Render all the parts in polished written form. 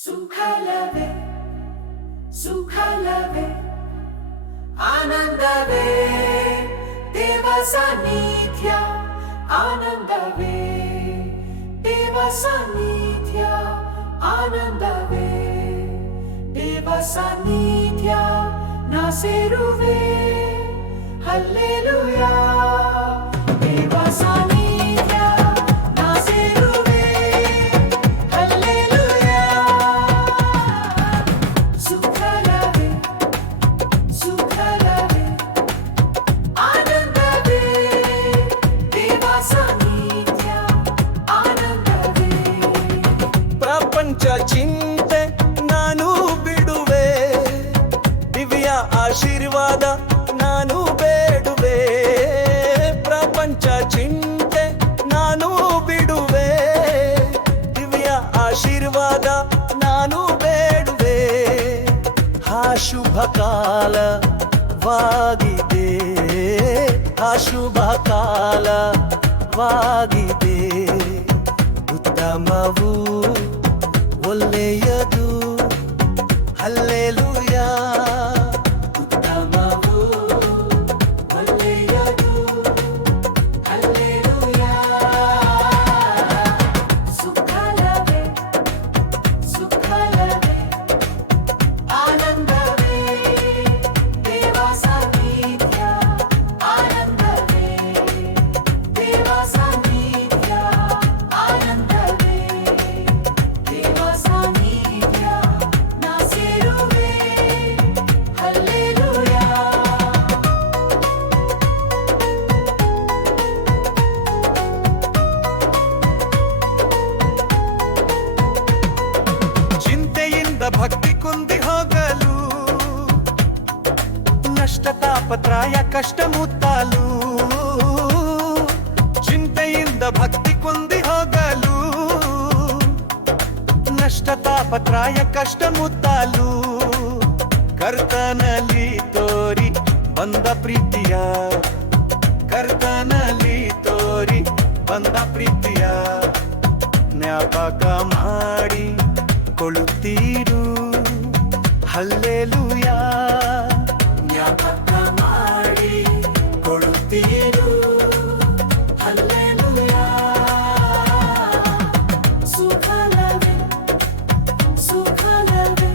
ಸುಖಲವೇ ಸುಖಲವೇ ಆನಂದವೇ ದೇವ ಸಾನ್ನಿಧ್ಯ ಆನಂದವೇ ದೇವ ಸಾನ್ನಿಧ್ಯ ಆನಂದವೇ ದೇವ ಸಾನ್ನಿಧ್ಯ ನಾ ಸೇರುವೆ ಹಲ್ಲೆಲೂಯಾ ದೇವ ಸಾನ್ನಿಧ್ಯ ನಾ ಸೇರುವೆ ಹಲ್ಲೆಲೂಯಾ ಸುಖಲವೇ ಸುಖಲವೇ ಆನಂದವೇ ದೇವ ಸಾನ್ನಿಧ್ಯ ಆನಂದವೇ ಪ್ರಪಂಚ ಚಿಂತೆ ನಾನು ಬಿಡುವೆ ದಿವ್ಯ ಆಶೀರ್ವಾದ ನಾನು ಬೇಡುವೆ ಪ್ರಪಂಚ ಚಿಂತೆ ನಾನು ಬಿಡುವೆ ದಿವ್ಯ ಆಶೀರ್ವಾದ ನಾನು ಬೇಡುವೆ ಆ ಶುಭ ಕಾಲವಾಗಿದೆ ಆ ಶುಭ ಕಾಲವಾಗಿದೆ ಉತ್ತಮವು ಒಳ್ಳೆಯದು ಹಲ್ಲೆಲೂಯಾ ಉತ್ತಮವು ಒಳ್ಳೆಯದು ಹಲ್ಲೆಲೂಯಾ ಸುಖಲವೇ ಸುಖಲವೇ ಆನಂದವೇ ದೇವ ಸಾನ್ನಿಧ್ಯ ಆನಂದವೇ ದೇವ ಸಾನ್ನಿಧ್ಯ ಆನಂದವೇ ದೇವ ಸಾನ್ನಿಧ್ಯ ನಾ ಸೇರುವೆ ಹಲ್ಲೆಲೂಯಾ ಚಿಂತೆಯಿಂದ ಭಕ್ತಿ ಕುಂದಿ ಹೋಗಲು ನಷ್ಟ ತಾಪತ್ರಾಯ ಕಷ್ಟ ಮುತ್ತಲು ಚಿಂತೆಯಿಂದ ಭಕ್ತಿ ಕುಂದಿ ಹೋಗಲು ನಷ್ಟ ತಾಪತ್ರಾಯ ಕಷ್ಟ ಮುತ್ತಲು ಕರ್ತನಲ್ಲಿ ತೋರಿ ಬಂದ ಪ್ರೀತಿಯ ಕರ್ತನಲ್ಲಿ ತೋರಿ ಬಂದ ಪ್ರೀತಿಯ ಜ್ಞಾಪಕ ಮಾಡಿ ಕೊಳ್ಳುತ್ತೀರು ಹಲ್ಲೆಲೂಯಾ ಜ್ಞಾಪಕ ಮಾಡಿ ಕೊಡುತ್ತೀರು ಹಲ್ಲೆಲೂಯಾ ಸುಖಲವೇ ಸುಖಲವೇ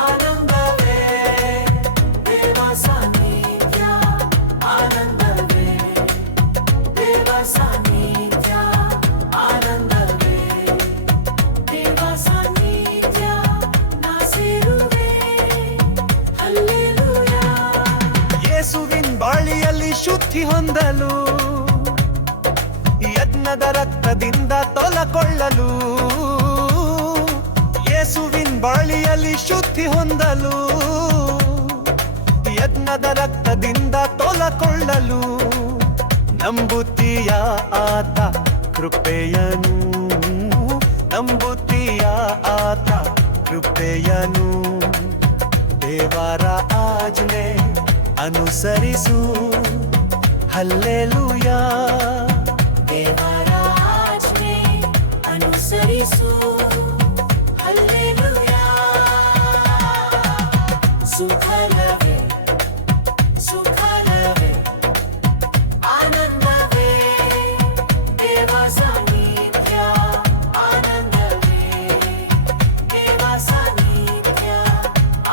ಆನಂದವೇ ದೇವ ಸಾನ್ನಿಧ್ಯ ಆನಂದವೇ ದೇವ ಸಾನ್ನಿಧ್ಯ ಆನಂದವೇ ದೇವ ಸಾನ್ನಿಧ್ಯ ನಾ ಸೇರುವೆ ಹಲ್ಲೆಲೂಯಾ ಯೇಸುವಿನ ಬಾಳಿಯಲ್ಲಿ ಶುದ್ಧಿ ಹೊಂದಲು ಯಜ್ಞದ ರಕ್ತದಿಂದ ತೊಲಕೊಳ್ಳಲು ಯೇಸುವಿನ ಬಾಳಿಯಲ್ಲಿ ಶುದ್ಧಿ ಹೊಂದಲು ಯಜ್ಞದ ರಕ್ತದಿಂದ ತೊಲಕೊಳ್ಳಲು ನಂಬುತ್ತೀಯ ಆತ ಕೃಪೆಯನು ನಂಬುತ್ತೀಯ ಆತ ಕೃಪೆಯನು ದೇವರ ಆಜ್ಞೆ ಅನುಸರಿಸು ಹಲ್ಲೆಲೂಯಾ ದೇವರ ಆಜ್ಞೆ ಅನುಸರಿಸು ಹಲ್ಲೆಲೂಯಾ ಸುಖಲವೇ ಸುಖಲವೇ ಆನಂದವೇ ದೇವ ಸಾನ್ನಿಧ್ಯ ಆನಂದವೇ ದೇವ ಸಾನ್ನಿಧ್ಯ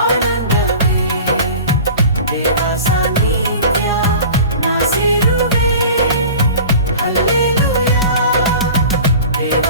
ಆನಂದವೇ ದೇವ ಸಾನ್ನಿಧ್ಯ ನಾ ಸೇರುವೆ ಹಲ್ಲೆಲೂಯಾ ದೇವ